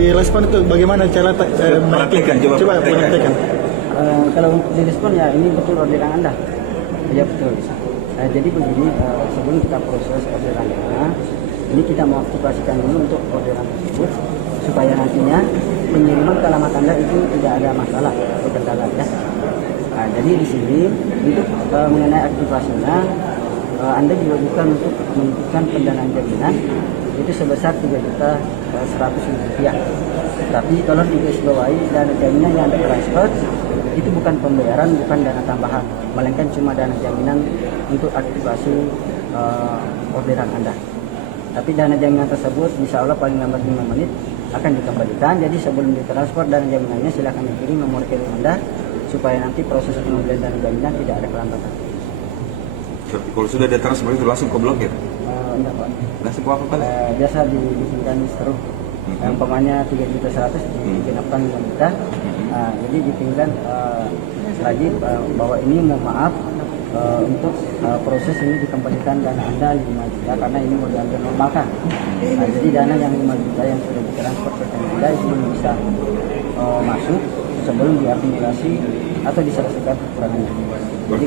direspon itu bagaimana cara praktekkan, coba praktekkan. Kalau untuk direspon ya ini betul orderan Anda. Ya betul. Jadi begini, sebelum kita proses orderannya, ini kita mau aktifasikan dulu untuk orderan tersebut supaya nantinya pengiriman ke alamat Anda itu tidak ada masalah atau kendala ya. Jadi di sini untuk mengenai aktivasinya, Anda diwajibkan untuk menunjukkan pendanaan jaminan itu sebesar 3.100.000 rupiah. Tapi kalau digarisbawahi dana jaminan yang Anda transfer itu bukan pembayaran, bukan dana tambahan, melainkan cuma dana jaminan untuk aktivasi orderan Anda. Tapi dana jaminan tersebut insya Allah paling lambat 5 menit akan dikembalikan. Jadi sebelum ditransfer dana jaminannya silakan dikirim nomor rekening Anda supaya nanti proses pembelian dana jaminan tidak ada kelambatan. Tapi kalau sudah ditransfer itu langsung ke blokir? Enggak Pak. Langsung ke apa Pak? Biasa dibikinkan seru. Umpamanya 3.100.000 digenapkan 5 juta. Jadi ditinggalkan lagi bahwa ini mohon maaf untuk proses ini dikembalikan dana Anda 5 juta karena ini modal normalkan. Jadi dana yang 5 juta yang sudah ditransfer ke Anda itu bisa masuk sebelum diakumulasi atau diselesaikan kekurangannya. Jadi,